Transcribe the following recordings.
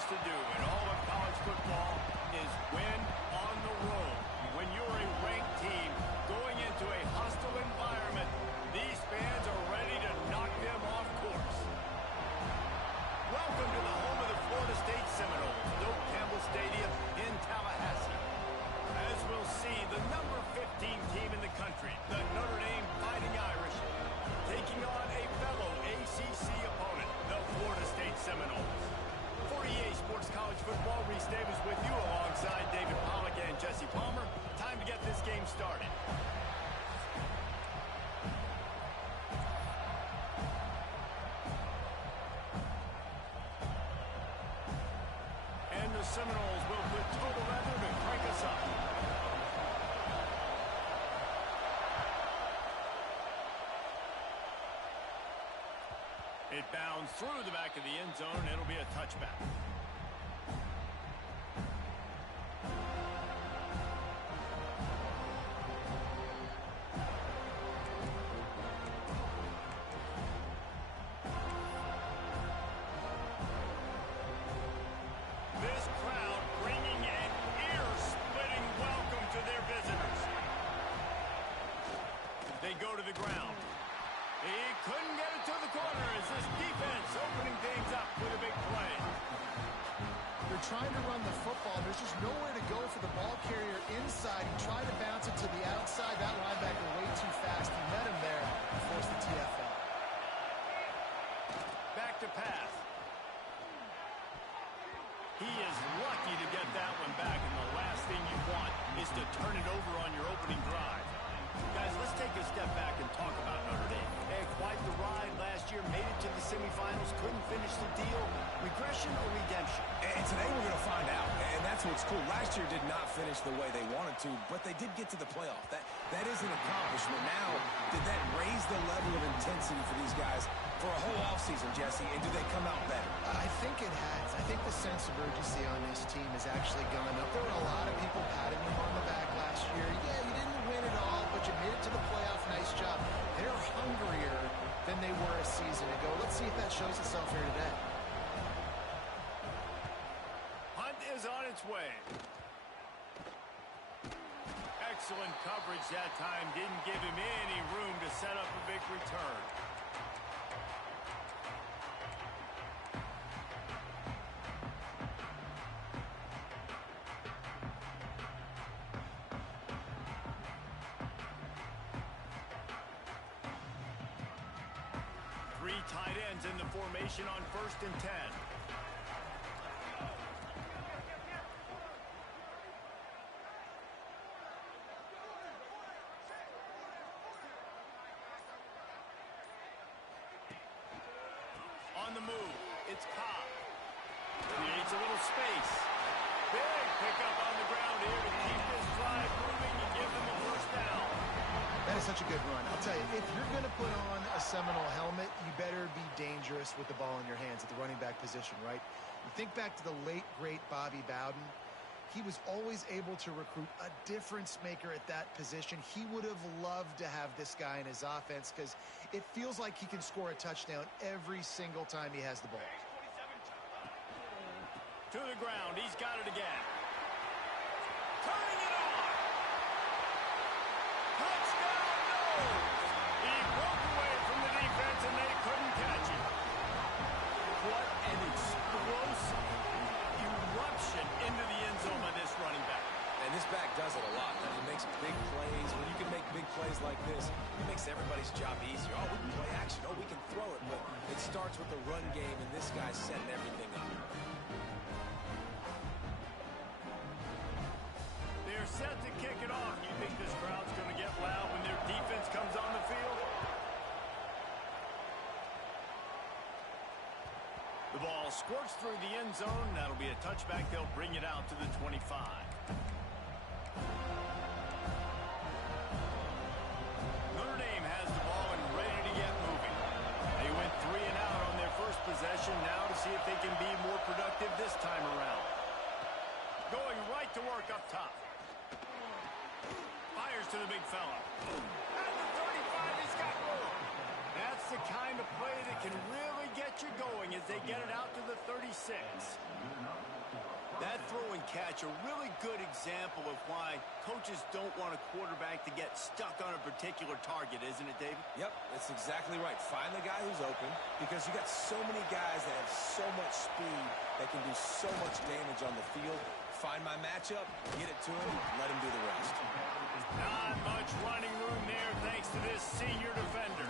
things to do in all of college football is win on the road. When you're a ranked team going into a hostile environment, these fans are ready to knock them off course. Welcome to the home of the Florida State Seminoles, Doak Campbell Stadium in Tallahassee. As we'll see, the number 15 team in the country, the Notre Dame Fighting Irish, taking on a fellow ACC opponent, the Florida State Seminoles. For EA Sports College Football, Reese Davis with you alongside David Pollack and Jesse Palmer. Time to get this game started. And the Seminoles will put total leather to crank us up. It bounds through the back of the end zone, and it'll be a touchback. This crowd bringing an ear-splitting welcome to their visitors. They go to the ground. He couldn't get it to the corner as this defense opening things up with a big play. They're trying to run the football. There's just nowhere to go for the ball carrier inside. He tried to bounce it to the outside. That linebacker way too fast. He met him there and forced the TFL. Back to pass. He is lucky to get that one back, and the last thing you want is to turn it over on your opening drive. Guys, let's take a step back and talk about Notre Dame. They had quite the ride last year, made it to the semifinals, couldn't finish the deal. Regression or redemption? And today we're going to find out, and that's what's cool. Last year did not finish the way they wanted to, but they did get to the playoff. That is an accomplishment. Now, did that raise the level of intensity for these guys for a whole offseason, Jesse, and do they come out better? I think it has. I think the sense of urgency on this team has actually gone up. There were a lot of people patting them on the back last year. Yeah, you didn't win it all, but you made it to the playoff. Nice job. They're hungrier than they were a season ago. Let's see if that shows itself here today. Hunt is on its way. Excellent coverage that time. Didn't give him any room to set up a big return. Three tight ends in the formation on 1st and 10. On the move, it's Cobb. Creates a little space. Big pickup on the ground here to keep this drive moving and give them a first down. That is such a good run. I'll tell you, if you're going to put on a Seminole helmet, you better be dangerous with the ball in your hands at the running back position, right? You think back to the late, great Bobby Bowden. He was always able to recruit a difference maker at that position. He would have loved to have this guy in his offense because it feels like he can score a touchdown every single time he has the ball. To the ground. He's got it again. Turning it on. Touchdown, no! He broke away from the defense and they couldn't catch him. What an explosive eruption into the end zone by this running back. And this back does it a lot. He makes big plays. When you can make big plays like this, it makes everybody's job easier. Oh, we can play action. Oh, we can throw it. But it starts with the run game, and this guy's setting everything up. They're set to kick it off. You think this crowd's going to get loud when their defense comes on the field? The ball squirts through the end zone. That'll be a touchback. They'll bring it out to the 25. Notre Dame has the ball and ready to get moving. They went 3 and out on their first possession. Now to see if they can be more productive this time around. Going right to work up top. Fires to the big fella. At the 35, he's got more. That's the kind of play that can really get get you going as they get it out to the 36. That throw and catch, a really good example of why coaches don't want a quarterback to get stuck on a particular target, isn't it, David? Yep, that's exactly right. Find the guy who's open because you got so many guys that have so much speed that can do so much damage on the field. Find my matchup, get it to him, let him do the rest. Not much running room there thanks to this senior defender.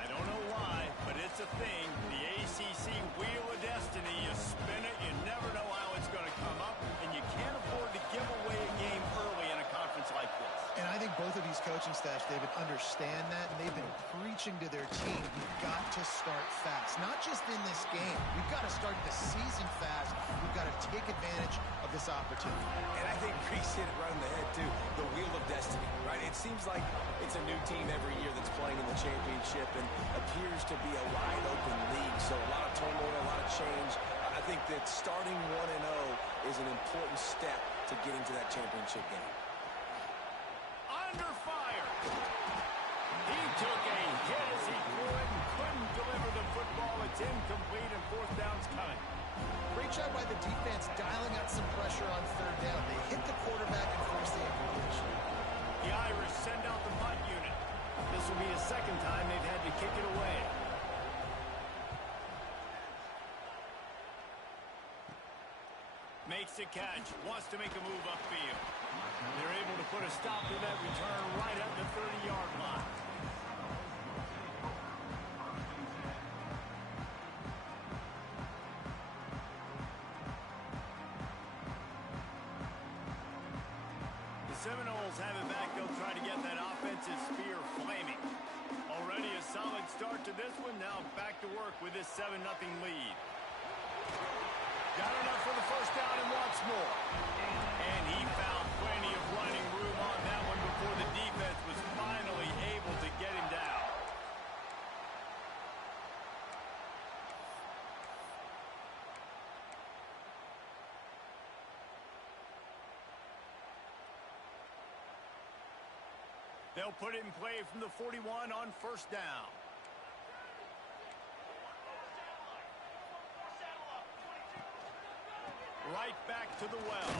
I don't know why, but it's a thing. The ACC Wheel of Destiny, you spin it, you never know how it's going to come up, and you can't afford to give away a game early in a conference like this. And I think both of these coaching staffs, David, understand that, and they've been preaching to their team, you've got to start fast. Not just in this game. You've got to start the season fast. You've got to take advantage of this opportunity. And I think Reese hit it right in the head, too. The Wheel of Destiny, right? It seems like it's a new team every year that's playing in the championship and appears to be a wide-open league. So a lot of turmoil, a lot of change. I think that starting 1-0 is an important step to getting to that championship game. Under fire. He took a hit as he threw it and couldn't deliver the football. It's incomplete and fourth down's coming. Great job by the defense dialing out some pressure on third down. They hit the quarterback and forced the incompletion. The Irish send out the punt unit. This will be a second time they've had to kick it away. Makes the catch, wants to make a move upfield. They're able to put a stop to that return right at the 30-yard line. The Seminoles have it back. They'll try to get that offensive spear flaming. Already a solid start to this one. Now back to work with this 7-0 lead. Got enough for the first down and wants more. And he found plenty of running room on that one before the defense was finally able to get him down. They'll put it in play from the 41 on first down. Right back to the well.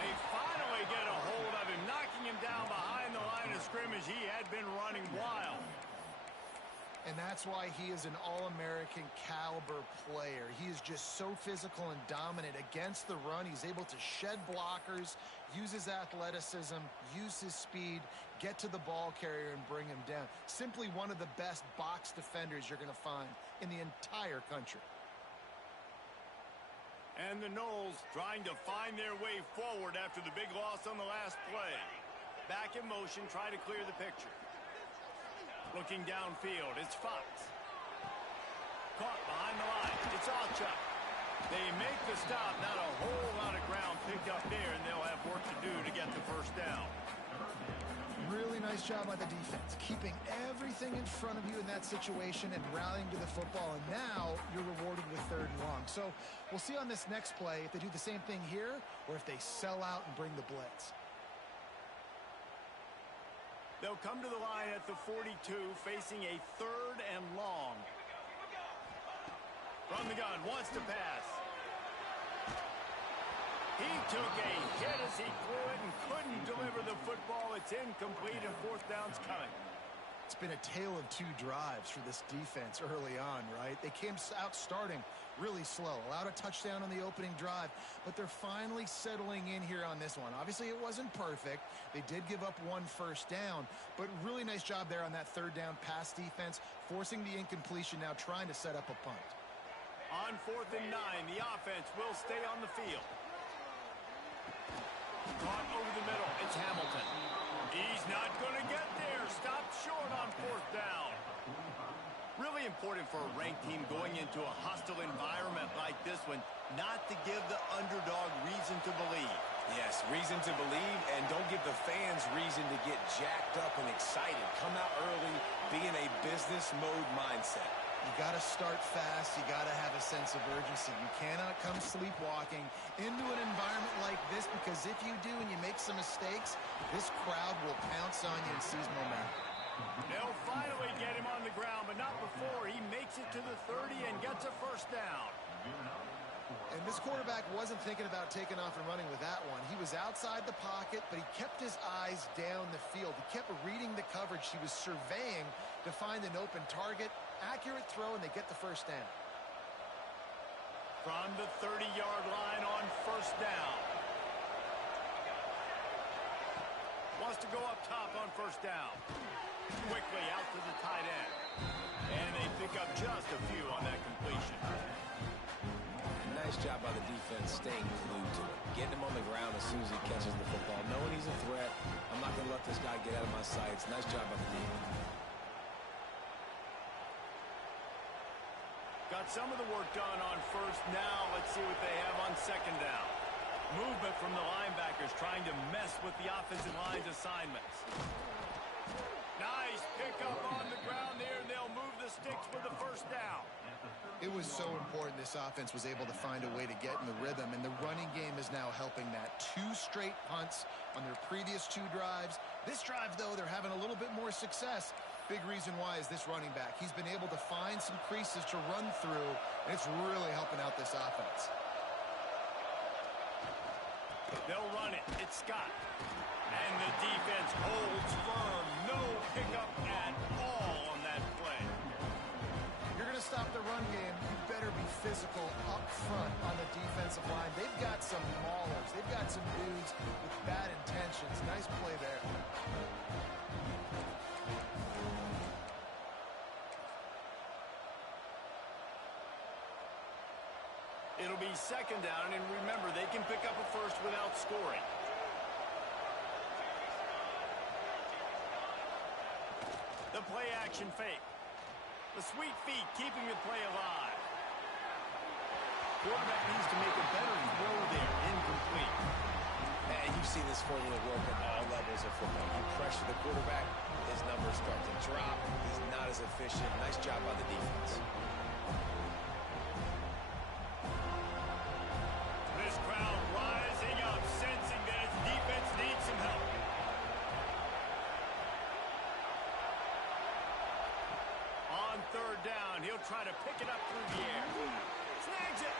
They finally get a hold of him, knocking him down behind the line of scrimmage. He had been running wild. And that's why he is an All-American caliber player. He is just so physical and dominant against the run. He's able to shed blockers, use his athleticism, use his speed, get to the ball carrier and bring him down. Simply one of the best box defenders you're going to find in the entire country. And the Noles trying to find their way forward after the big loss on the last play. Back in motion, try to clear the picture. Looking downfield, it's Fox. Caught behind the line, it's Alchuk. They make the stop, not a whole lot of ground picked up there, and they'll have work to do to get the first down. Really nice job by the defense, keeping everything in front of you in that situation and rallying to the football, and now you're rewarded with third and long. So we'll see on this next play if they do the same thing here or if they sell out and bring the blitz. They'll come to the line at the 42, facing a third and long. From the gun, wants to pass. He took a hit as he threw it and couldn't deliver the football. It's incomplete and fourth down's coming. It's been a tale of two drives for this defense early on, right? They came out starting really slow, allowed a touchdown on the opening drive, but they're finally settling in here on this one. Obviously, it wasn't perfect. They did give up one first down, but really nice job there on that third down pass defense, forcing the incompletion, now trying to set up a punt. On 4th and 9, the offense will stay on the field. Caught over the middle. It's Hamilton. He's not going to get there. Stopped short on 4th down. Really important for a ranked team going into a hostile environment like this one, not to give the underdog reason to believe. Yes, reason to believe, and don't give the fans reason to get jacked up and excited. Come out early, be in a business mode mindset. You got to start fast. You got to have a sense of urgency. You cannot come sleepwalking into an environment like this, because if you do and you make some mistakes, this crowd will pounce on you and seize momentum. They'll finally get him on the ground, but not before he makes it to the 30 and gets a first down. And this quarterback wasn't thinking about taking off and running with that one. He was outside the pocket, but he kept his eyes down the field. He kept reading the coverage. He was surveying to find an open target. Accurate throw, and they get the first down. From the 30-yard line on first down. Wants to go up top on first down. Quickly out to the tight end. And they pick up just a few on that completion. Nice job by the defense staying glued to it. Getting him on the ground as soon as he catches the football. Knowing he's a threat, I'm not going to let this guy get out of my sights. Nice job by the defense. Got some of the work done on first. Now let's see what they have on second down. Movement from the linebackers trying to mess with the offensive line's assignments. Nice pickup on the ground there, and they'll move the sticks for the first down. It was so important this offense was able to find a way to get in the rhythm, and the running game is now helping that. 2 straight punts on their previous 2 drives. This drive, though, they're having a little bit more success. Big reason why is this running back. He's been able to find some creases to run through, and it's really helping out this offense. They'll run it. It's Scott. And the defense holds firm. No pickup at all on that play. You're going to stop the run game, you better be physical up front on the defensive line. They've got some maulers. They've got some dudes with bad intentions. Nice play there. It'll be second down, and remember, they can pick up a first without scoring. The play action fake. The sweet feet keeping the play alive. Quarterback needs to make a better throw there. Incomplete. And you've seen this formula work at all levels of football. You pressure the quarterback, his numbers start to drop. He's not as efficient. Nice job by the defense. This crowd rising up, sensing that its defense needs some help. On third down, he'll try to pick it up through the air. Snags it.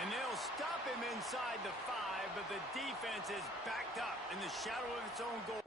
And they'll stop him inside the 5, but the defense is backed up in the shadow of its own goal.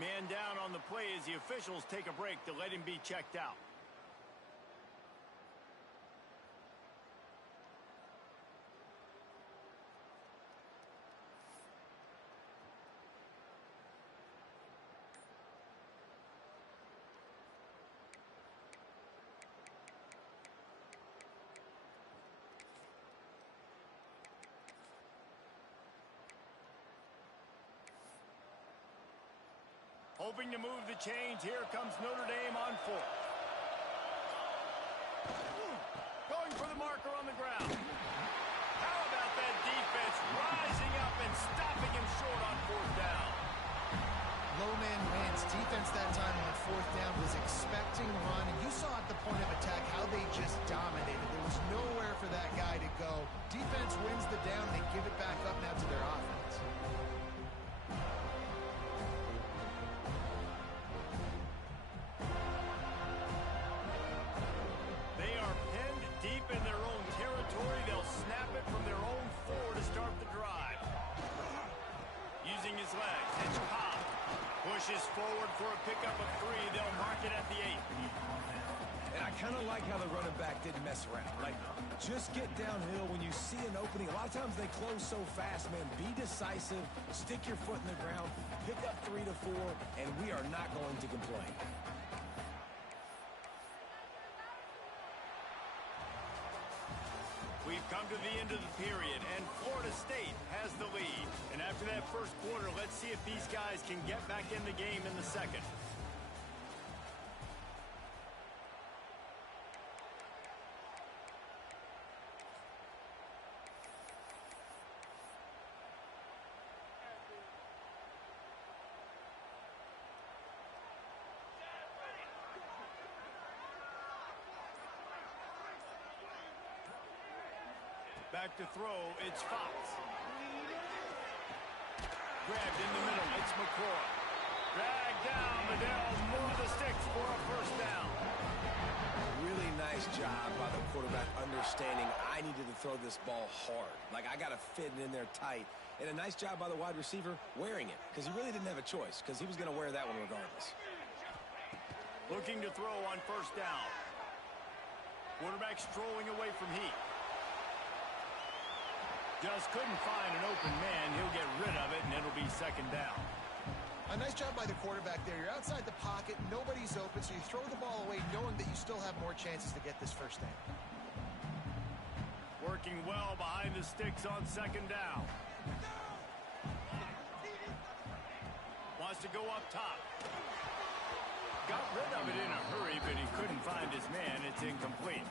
Man down on the play as the officials take a break to let him be checked out. Hoping to move the chains. Here comes Notre Dame on 4th. Going for the marker on the ground. How about that defense rising up and stopping him short on 4th down? Low man wins. Defense that time on 4th down was expecting run, and you saw at the point of attack how they just dominated. There was nowhere for that guy to go. Defense wins the down. They give it back up now to their offense. They are pinned deep in their own territory. They'll snap it from their own 4 to start the drive. Using his legs, it's Cobb. Pushes forward for a pickup of 3. They'll mark it at the 8. And I kind of like how the running back didn't mess around. Like, just get downhill when you see an opening. A lot of times they close so fast, man. Be decisive, stick your foot in the ground, pick up 3 to 4, and we are not going to complain. We've come to the end of the period, and Florida State has the lead. And after that first quarter, let's see if these guys can get back in the game in the second. Back to throw, it's Fox. Grabbed in the middle, it's McCoy. Dragged down, Liddell moved the sticks for a first down. Really nice job by the quarterback understanding I needed to throw this ball hard. Like, I got to fit it in there tight. And a nice job by the wide receiver wearing it, because he really didn't have a choice, because he was going to wear that one regardless. Looking to throw on first down. Quarterback strolling away from Heath. Just couldn't find an open man. He'll get rid of it, and it'll be second down. A nice job by the quarterback there. You're outside the pocket. Nobody's open, so you throw the ball away knowing that you still have more chances to get this first down. Working well behind the sticks on second down. Wants to go up top. Got rid of it in a hurry, but he couldn't find his man. It's incomplete.